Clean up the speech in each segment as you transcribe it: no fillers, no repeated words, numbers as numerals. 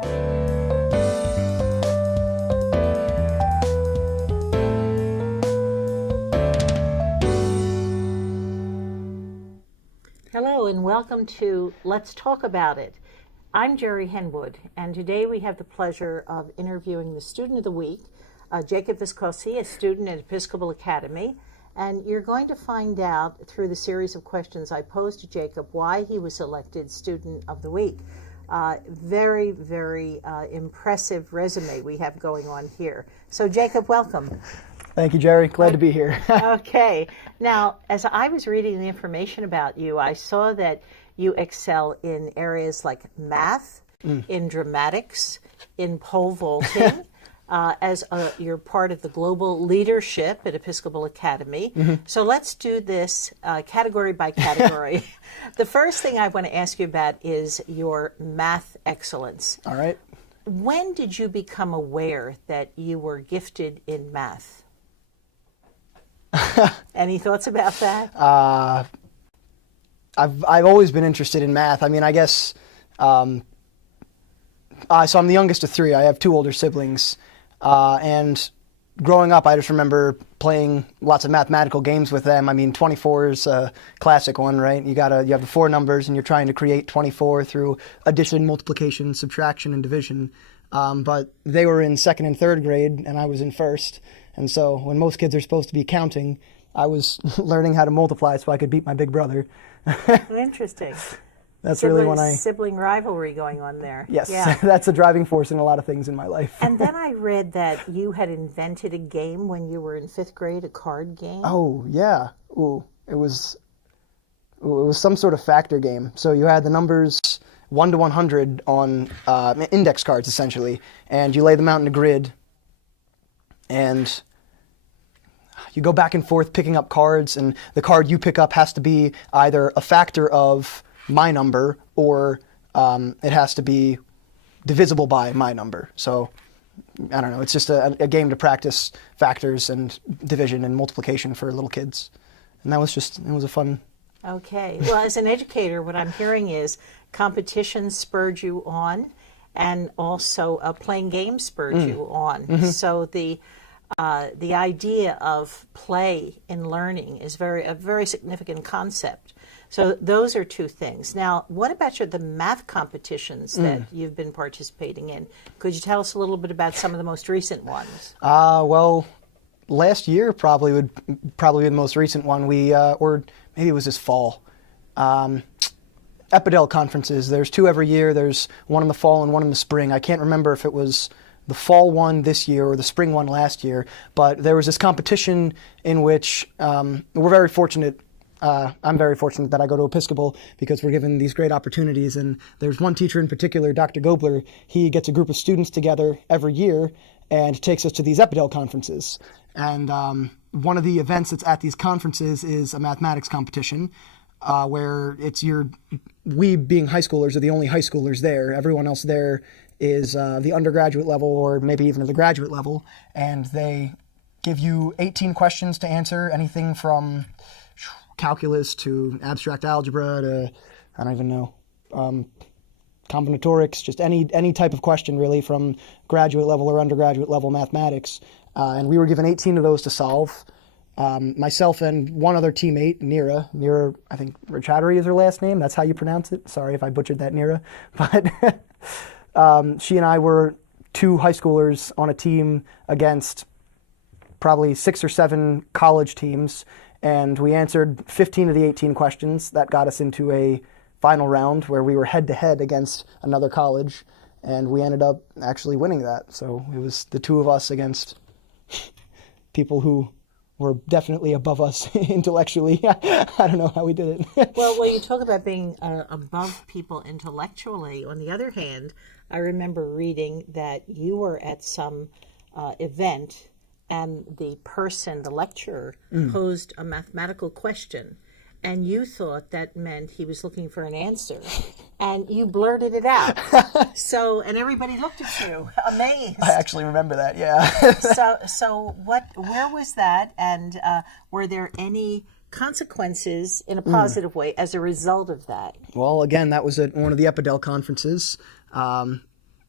Hello and welcome to Let's Talk About It. I'm Gerry Henwood, and today we have the pleasure of interviewing the Student of the Week, Jacob Viscusi, a student at Episcopal Academy. And you're going to find out through the series of questions I posed to Jacob why he was selected Student of the Week. Very, very impressive resume we have going on here. So Jacob, welcome. Thank you, Gerry. Glad to be here. Okay. Now, as I was reading the information about you, I saw that you excel in areas like math, in dramatics, in pole vaulting, you're part of the global leadership at Episcopal Academy. So let's do this category by category. The first thing I want to ask you about is your math excellence. All right. When did you become aware that you were gifted in math? Any thoughts about that? I've always been interested in math. I mean, I guess, so I'm the youngest of three. I have two older siblings. And growing up, I just remember playing lots of mathematical games with them. I mean, 24 is a classic one, right? You have the four numbers and you're trying to create 24 through addition, multiplication, subtraction, and division. But they were in second and third grade and I was in first. And so when most kids are supposed to be counting, I was learning how to multiply so I could beat my big brother. Interesting. That's really when Sibling rivalry going on there. Yes, yeah. That's a driving force in a lot of things in my life. And then I read that you had invented a game when you were in fifth grade, a card game. Oh, yeah. Ooh, it was some sort of factor game. So you had the numbers 1 to 100 on index cards, essentially, and you lay them out in a grid, and you go back and forth picking up cards, and the card you pick up has to be either a factor of my number or it has to be divisible by my number. So, I don't know, it's just a game to practice factors and division and multiplication for little kids. And it was a fun... Okay. Well, as an educator, what I'm hearing is competition spurred you on, and also playing games spurred you on. So the idea of play in learning is a very significant concept. So those are two things. Now, what about the math competitions that you've been participating in? Could you tell us a little bit about some of the most recent ones? Well, last year probably be the most recent one. Or maybe it was this fall. Epidel conferences. There's two every year. There's one in the fall and one in the spring. I can't remember if it was the fall one this year or the spring one last year, but there was this competition in which we're very fortunate. I'm very fortunate that I go to Episcopal because we're given these great opportunities. And there's one teacher in particular, Dr. Gobler. He gets a group of students together every year and takes us to these Epidel conferences. And one of the events that's at these conferences is a mathematics competition where we being high schoolers are the only high schoolers there. Everyone else there is the undergraduate level or maybe even the graduate level. And they give you 18 questions to answer, anything from calculus to abstract algebra to, I don't even know, combinatorics, just any type of question really from graduate level or undergraduate level mathematics. And we were given 18 of those to solve. Myself and one other teammate, Nira, I think Rachadri is her last name. That's how you pronounce it. Sorry if I butchered that, Nira. But she and I were two high schoolers on a team against probably 6 or 7 college teams. And we answered 15 of the 18 questions. That got us into a final round where we were head-to-head against another college. And we ended up actually winning that. So it was the two of us against people who were definitely above us intellectually. I don't know how we did it. Well, you talk about being above people intellectually. On the other hand, I remember reading that you were at some event and the lecturer, posed a mathematical question, and you thought that meant he was looking for an answer, and you blurted it out. And everybody looked at you, amazed. I actually remember that, yeah. Where was that, and were there any consequences in a positive way as a result of that? Well, again, that was at one of the Epidel conferences.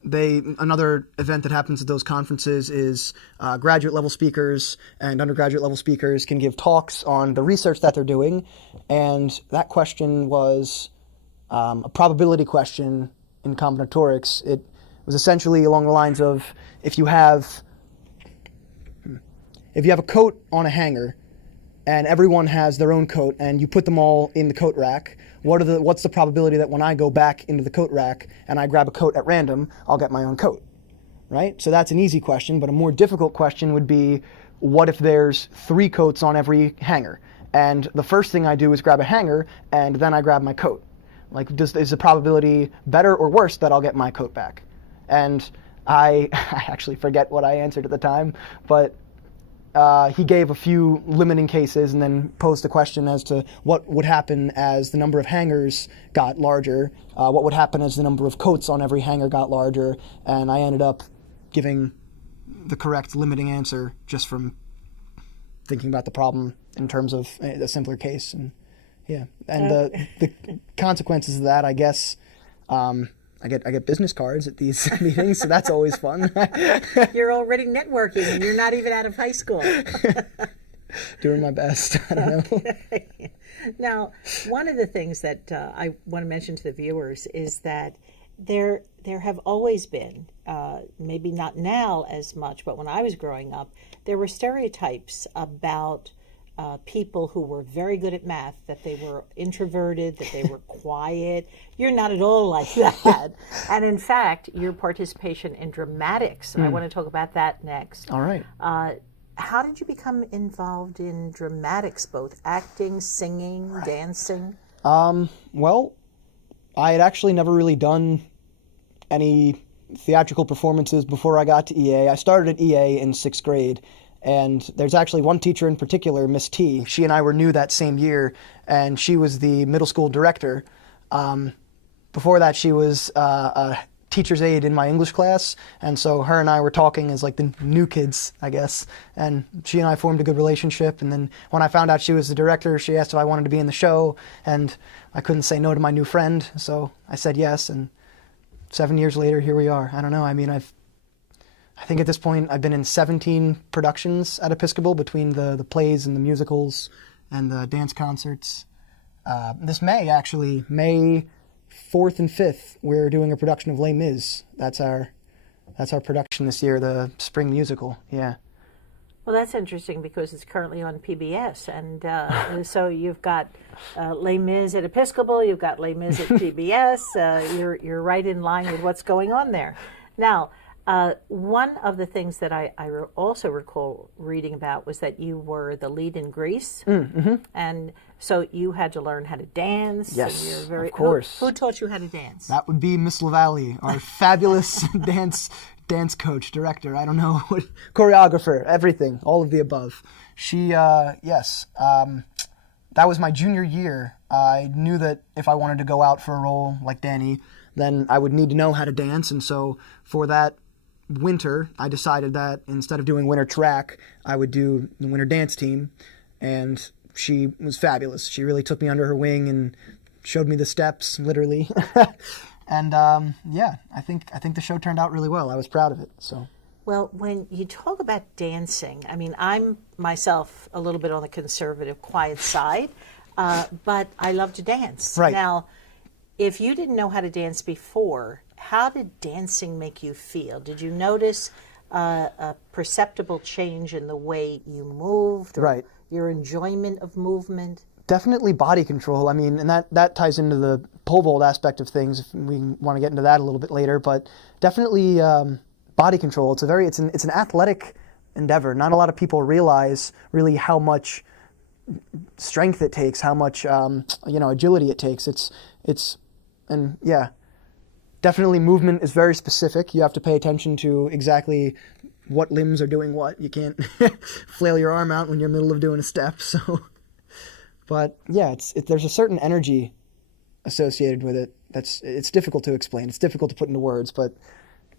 another event that happens at those conferences is graduate level speakers and undergraduate level speakers can give talks on the research that they're doing, and that question was a probability question in combinatorics. It was essentially along the lines of if you have a coat on a hanger and everyone has their own coat and you put them all in the coat rack, what's the probability that when I go back into the coat rack and I grab a coat at random, I'll get my own coat, right? So that's an easy question, but a more difficult question would be, what if there's 3 coats on every hanger? And the first thing I do is grab a hanger and then I grab my coat. Like, is the probability better or worse that I'll get my coat back? And I actually forget what I answered at the time, but he gave a few limiting cases and then posed a question as to what would happen as the number of hangers got larger, what would happen as the number of coats on every hanger got larger, and I ended up giving the correct limiting answer just from thinking about the problem in terms of a simpler case. And yeah, and the consequences of that, I guess, I get business cards at these meetings, so that's always fun. You're already networking, and you're not even out of high school. Doing my best. I don't know. Okay. Now, one of the things that I want to mention to the viewers is that there have always been, maybe not now as much, but when I was growing up, there were stereotypes about people who were very good at math, that they were introverted, that they were quiet. You're not at all like that. And in fact, your participation in dramatics, I want to talk about that next. All right. How did you become involved in dramatics, both acting, singing, dancing? Well, I had actually never really done any theatrical performances before I got to EA. I started at EA in 6th grade. And there's actually one teacher in particular, Miss T. She and I were new that same year, and she was the middle school director. Before that, she was a teacher's aide in my English class, and so her and I were talking as like the new kids, I guess. And she and I formed a good relationship. And then when I found out she was the director, she asked if I wanted to be in the show, and I couldn't say no to my new friend, so I said yes. And 7 years later, here we are. I don't know. I mean, I think at this point I've been in 17 productions at Episcopal, between the plays and the musicals and the dance concerts. This May 4th and 5th, we're doing a production of Les Mis. That's our production this year, the spring musical. Yeah. Well, that's interesting because it's currently on PBS, and so you've got Les Mis at Episcopal, you've got Les Mis at PBS. You're right in line with what's going on there. Now, one of the things that I also recall reading about was that you were the lead in Grease, and so you had to learn how to dance. Yes, and you're of course. Who taught you how to dance? That would be Miss Lavallee, our fabulous dance coach, director. I don't know, choreographer, everything, all of the above. She, yes, that was my junior year. I knew that if I wanted to go out for a role like Danny, then I would need to know how to dance, and so for that winter, I decided that instead of doing winter track, I would do the winter dance team, and she was fabulous. She really took me under her wing and showed me the steps, literally. And yeah, I think the show turned out really well. I was proud of it. So. Well, when you talk about dancing, I mean, I'm myself a little bit on the conservative, quiet side, but I love to dance. Right. Now, if you didn't know how to dance before, how did dancing make you feel? Did you notice a perceptible change in the way you moved, or right, your enjoyment of movement? Definitely body control. I mean, and that ties into the pole vault aspect of things, if we want to get into that a little bit later, but definitely body control. It's an athletic endeavor. Not a lot of people realize really how much strength it takes, how much agility it takes. And yeah, definitely movement is very specific. You have to pay attention to exactly what limbs are doing what. You can't flail your arm out when you're in the middle of doing a step. So, but yeah, there's a certain energy associated with it. It's difficult to explain. It's difficult to put into words, but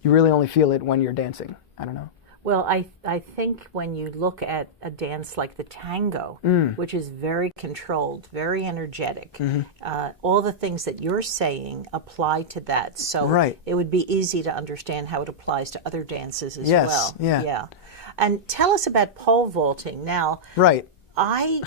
you really only feel it when you're dancing. I don't know. Well, I think when you look at a dance like the tango, which is very controlled, very energetic, all the things that you're saying apply to that. So Right. it would be easy to understand how it applies to other dances as Yes, well. yeah. And tell us about pole vaulting. Now, Right. I,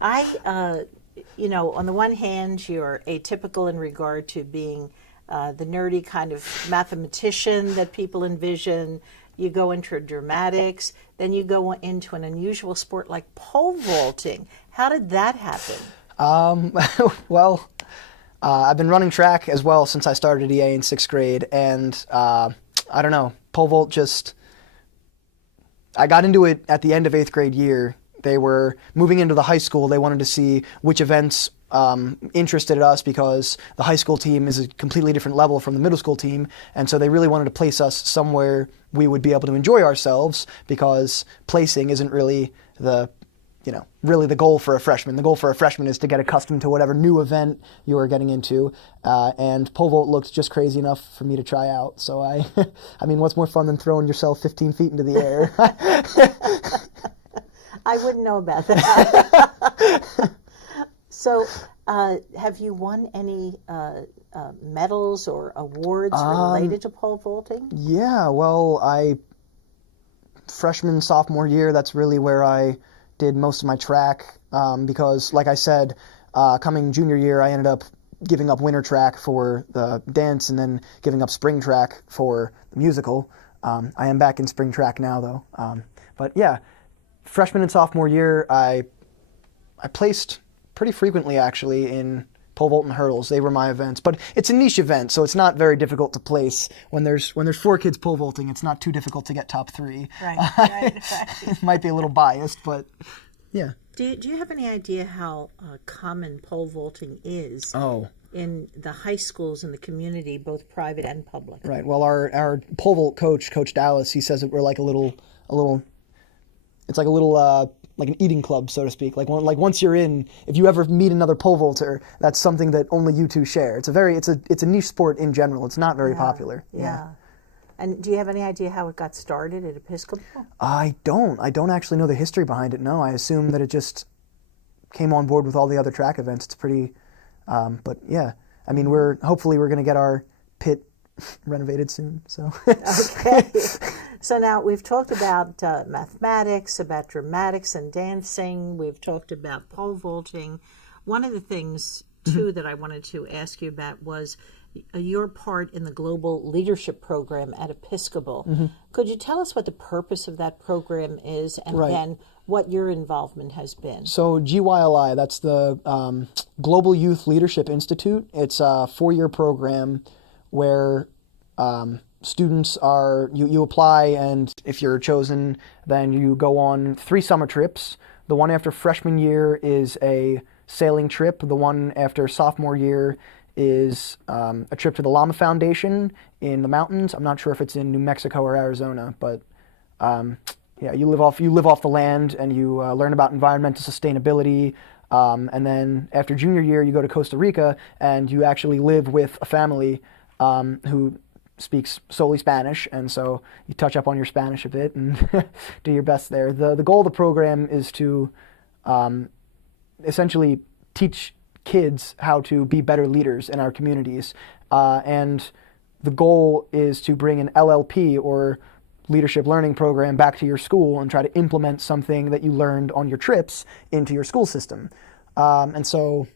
on the one hand, you're atypical in regard to being the nerdy kind of mathematician that people envision. You go into dramatics, then you go into an unusual sport like pole vaulting. How did that happen? Well, I've been running track as well since I started EA in 6th grade, and I don't know, pole vault I got into it at the end of 8th grade year. They were moving into the high school. They wanted to see which events interested us, because the high school team is a completely different level from the middle school team, and so they really wanted to place us somewhere we would be able to enjoy ourselves, because placing isn't really the goal for a freshman. The goal for a freshman is to get accustomed to whatever new event you are getting into, and pole vault looked just crazy enough for me to try out. So I mean, what's more fun than throwing yourself 15 feet into the air? I wouldn't know about that. So, have you won any medals or awards related to pole vaulting? Yeah, well, freshman, sophomore year, that's really where I did most of my track, because, like I said, coming junior year, I ended up giving up winter track for the dance and then giving up spring track for the musical. I am back in spring track now, though. But yeah, freshman and sophomore year, I placed pretty frequently, actually, in pole vault and hurdles. They were my events, but it's a niche event, so it's not very difficult to place. When there's 4 kids pole vaulting, it's not too difficult to get top 3. Right. It might be a little biased, but yeah. Do you have any idea how common pole vaulting is in the high schools in the community, both private and public? Right. Well, our pole vault coach, Coach Dallas, he says that we're like it's like a little like an eating club, so to speak. Like once you're in, if you ever meet another pole vaulter, that's something that only you two share. It's a niche sport in general. It's not very popular. Yeah. And do you have any idea how it got started at Episcopal? I don't actually know the history behind it. No, I assume that it just came on board with all the other track events. It's pretty, but yeah. I mean, hopefully we're going to get our pit renovated soon. So. Okay. So now we've talked about mathematics, about dramatics and dancing. We've talked about pole vaulting. One of the things, too, that I wanted to ask you about was your part in the Global Leadership Program at Episcopal. Could you tell us what the purpose of that program is, and then what your involvement has been? So GYLI, that's the Global Youth Leadership Institute. It's a 4-year program where students you apply, and if you're chosen, then you go on 3 summer trips. The one after freshman year is a sailing trip. The one after sophomore year is a trip to the Llama Foundation in the mountains. I'm not sure if it's in New Mexico or Arizona, but yeah, you live off the land, and you learn about environmental sustainability. And then after junior year, you go to Costa Rica, and you actually live with a family who speaks solely Spanish, and so you touch up on your Spanish a bit and do your best there. The goal of the program is to essentially teach kids how to be better leaders in our communities, and the goal is to bring an LLP, or leadership learning program, back to your school and try to implement something that you learned on your trips into your school system. And so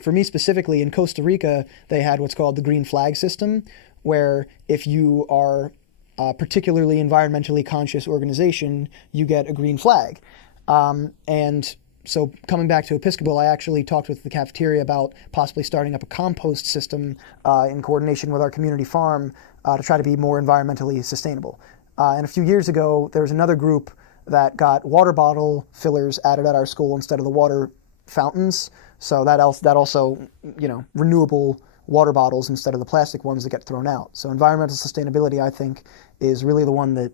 for me specifically, in Costa Rica, they had what's called the green flag system, where if you are a particularly environmentally conscious organization, you get a green flag. And so coming back to Episcopal, I actually talked with the cafeteria about possibly starting up a compost system in coordination with our community farm to try to be more environmentally sustainable. And a few years ago, there was another group that got water bottle fillers added at our school instead of the water fountains. So that also, renewable water bottles instead of the plastic ones that get thrown out. So environmental sustainability, I think, is really the one that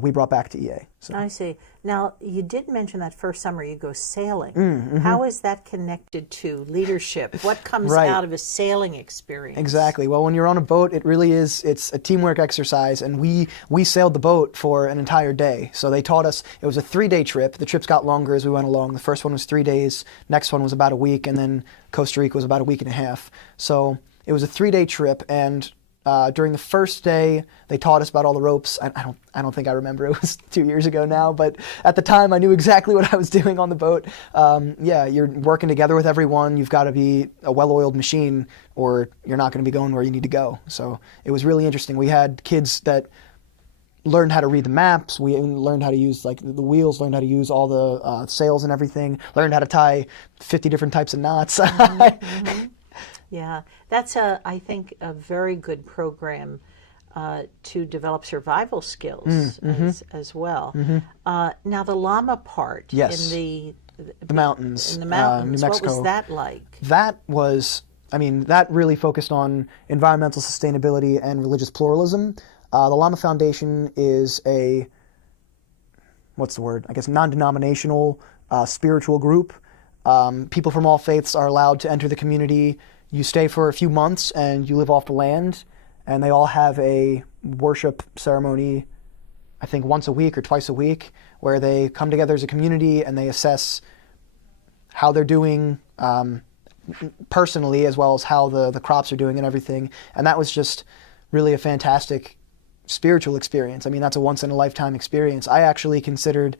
we brought back to EA. So. I see. Now, you did mention that first summer you go sailing. How is that connected to leadership? What comes out of a sailing experience? Exactly. Well, when you're on a boat, it really is, it's a teamwork exercise, and we sailed the boat for an entire day. So they taught us, it was a 3-day trip. The trips got longer as we went along. The first one was 3 days, next one was about a week, and then Costa Rica was about a week and a half. So it was a 3-day trip, and during the first day, they taught us about all the ropes. I don't think I remember. It was 2 years ago now, but at the time I knew exactly what I was doing on the boat. You're working together with everyone. You've got to be a well-oiled machine, or you're not going to be going where you need to go. So it was really interesting. We had kids that learned how to read the maps. We learned how to use like the wheels, learned how to use all the sails and everything, learned how to tie 50 different types of knots. Yeah, that's I think a very good program to develop survival skills as well. Now the llama part in the mountains, New Mexico. What was that like? That was, that really focused on environmental sustainability and religious pluralism. The Llama Foundation is a, non-denominational spiritual group. People from all faiths are allowed to enter the community. You stay for a few months and you live off the land, and they all have a worship ceremony, I think once a week or twice a week, where they come together as a community and they assess how they're doing personally, as well as how the crops are doing and everything. And that was just really a fantastic spiritual experience. That's a once-in-a-lifetime experience. I actually considered,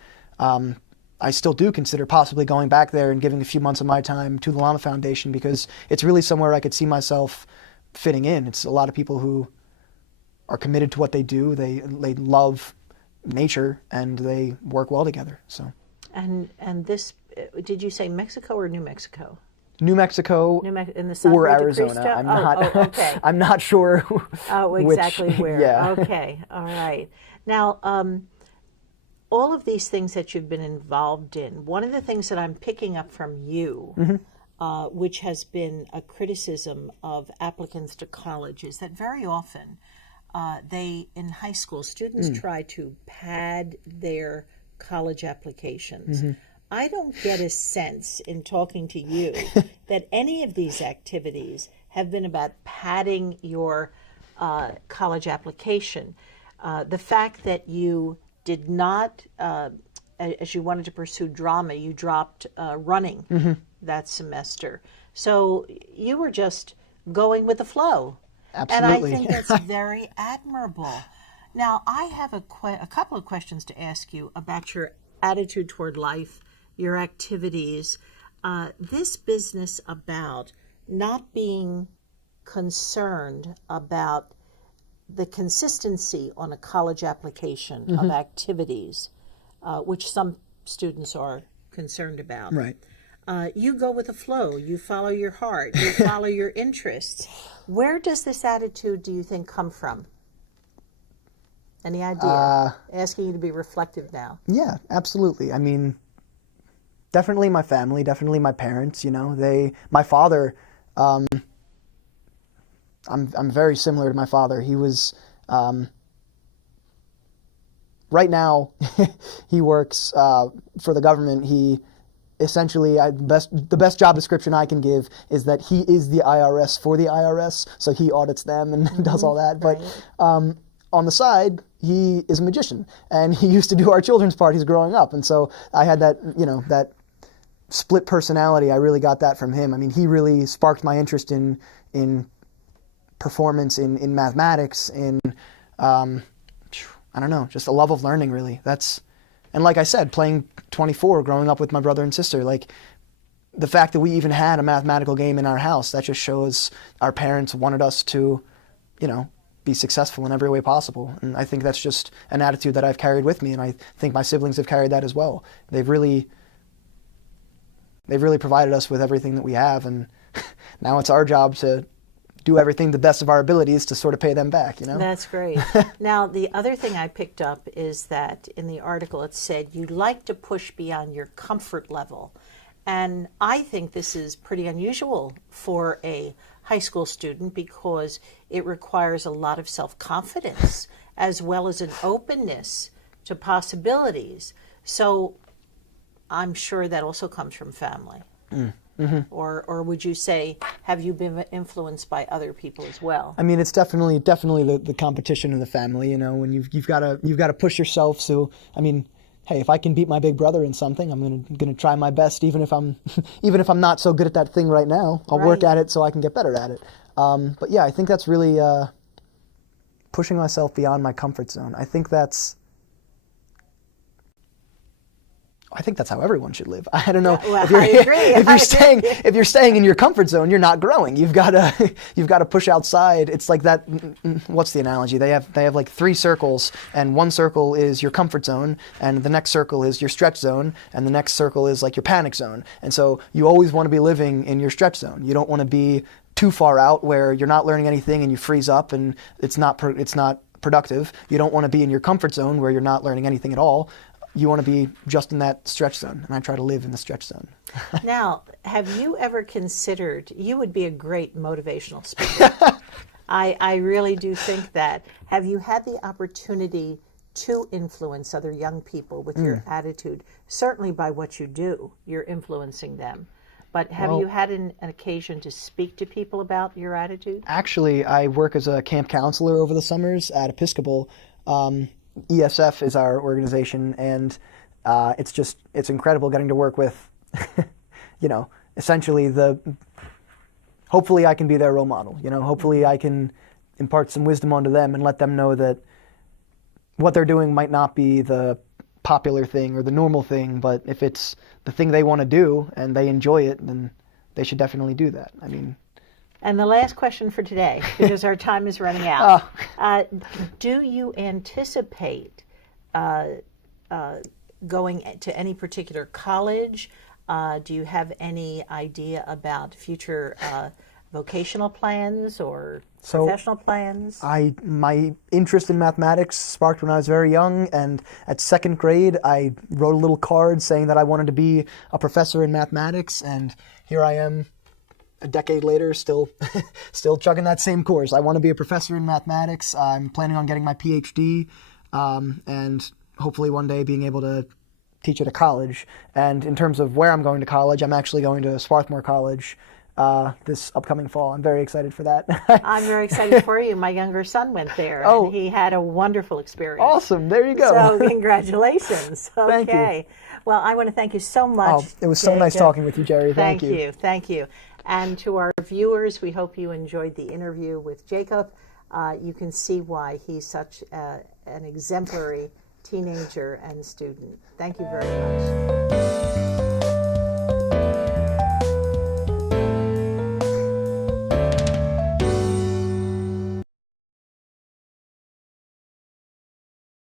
I still do consider possibly going back there and giving a few months of my time to the Llama Foundation, because it's really somewhere I could see myself fitting in. It's a lot of people who are committed to what they do. They love nature and they work well together. So. And this, did you say Mexico or New Mexico? New Mexico in the San or Pedro Arizona. Cristo? I'm not. Okay. I'm not sure. Exactly which, where. Yeah. Okay. All right. Now, all of these things that you've been involved in, one of the things that I'm picking up from you, which has been a criticism of applicants to college, is that very often in high school, students try to pad their college applications. I don't get a sense in talking to you that any of these activities have been about padding your college application. The fact that you did not, as you wanted to pursue drama, you dropped running that semester. So you were just going with the flow. Absolutely. And I think that's very admirable. Now, I have a couple of questions to ask you about your attitude toward life, your activities, this business about not being concerned about the consistency on a college application of activities, which some students are concerned about. Right. You go with the flow. You follow your heart. You follow your interests. Where does this attitude, do you think, come from? Any idea? Asking you to be reflective now. Yeah, absolutely. Definitely my family, definitely my parents. My father. I'm very similar to my father. He was, right now, he works for the government. He essentially, the best job description I can give is that he is the IRS for the IRS. So he audits them and does all that. But on the side, he is a magician, and he used to do our children's parties growing up. And so I had that, that split personality. I really got that from him. He really sparked my interest in performance, in mathematics, in just a love of learning, really. And like I said, playing 24, growing up with my brother and sister, like the fact that we even had a mathematical game in our house, that just shows our parents wanted us to, be successful in every way possible. And I think that's just an attitude that I've carried with me, and I think my siblings have carried that as well. They've really provided us with everything that we have, and now it's our job to do everything the best of our abilities to sort of pay them back, That's great. Now, the other thing I picked up is that in the article it said you like to push beyond your comfort level. And I think this is pretty unusual for a high school student, because it requires a lot of self-confidence as well as an openness to possibilities. So I'm sure that also comes from family. Mm-hmm. Or would you say, have you been influenced by other people as well? I mean, it's definitely the competition in the family. You know, when you've got to push yourself. So I mean, hey, if I can beat my big brother in something, I'm gonna try my best, even if I'm not so good at that thing right now. I'll work at it so I can get better at it. But yeah, I think that's really pushing myself beyond my comfort zone. I think that's how everyone should live. I don't know. Well, I agree. If you're staying in your comfort zone, you're not growing. You've got to push outside. It's like that. What's the analogy? They have like 3 circles, and one circle is your comfort zone, and the next circle is your stretch zone, and the next circle is like your panic zone. And so you always want to be living in your stretch zone. You don't want to be too far out where you're not learning anything and you freeze up and it's not productive. You don't want to be in your comfort zone where you're not learning anything at all. You want to be just in that stretch zone, and I try to live in the stretch zone. Now, have you ever considered, you would be a great motivational speaker. I really do think that. Have you had the opportunity to influence other young people with your attitude? Certainly by what you do, you're influencing them. But have you had an occasion to speak to people about your attitude? Actually, I work as a camp counselor over the summers at Episcopal. ESF is our organization, and it's incredible getting to work with, essentially hopefully I can be their role model. Hopefully I can impart some wisdom onto them and let them know that what they're doing might not be the popular thing or the normal thing, but if it's the thing they want to do and they enjoy it, then they should definitely do that. I mean. And the last question for today, because our time is running out. Do you anticipate going to any particular college? Do you have any idea about future vocational plans or professional plans? My interest in mathematics sparked when I was very young, and at 2nd grade I wrote a little card saying that I wanted to be a professor in mathematics, and here I am a decade later, still chugging that same course. I want to be a professor in mathematics. I'm planning on getting my PhD, and hopefully one day being able to teach at a college. And in terms of where I'm going to college, I'm actually going to Swarthmore College this upcoming fall. I'm very excited for that. I'm very excited for you. My younger son went there, and he had a wonderful experience. Awesome. There you go. So congratulations. Okay. Thank you. Well, I want to thank you so much. It was so nice talking with you, Gerry. Thank you. Thank you. And to our viewers, we hope you enjoyed the interview with Jacob. You can see why he's such an exemplary teenager and student. Thank you very much.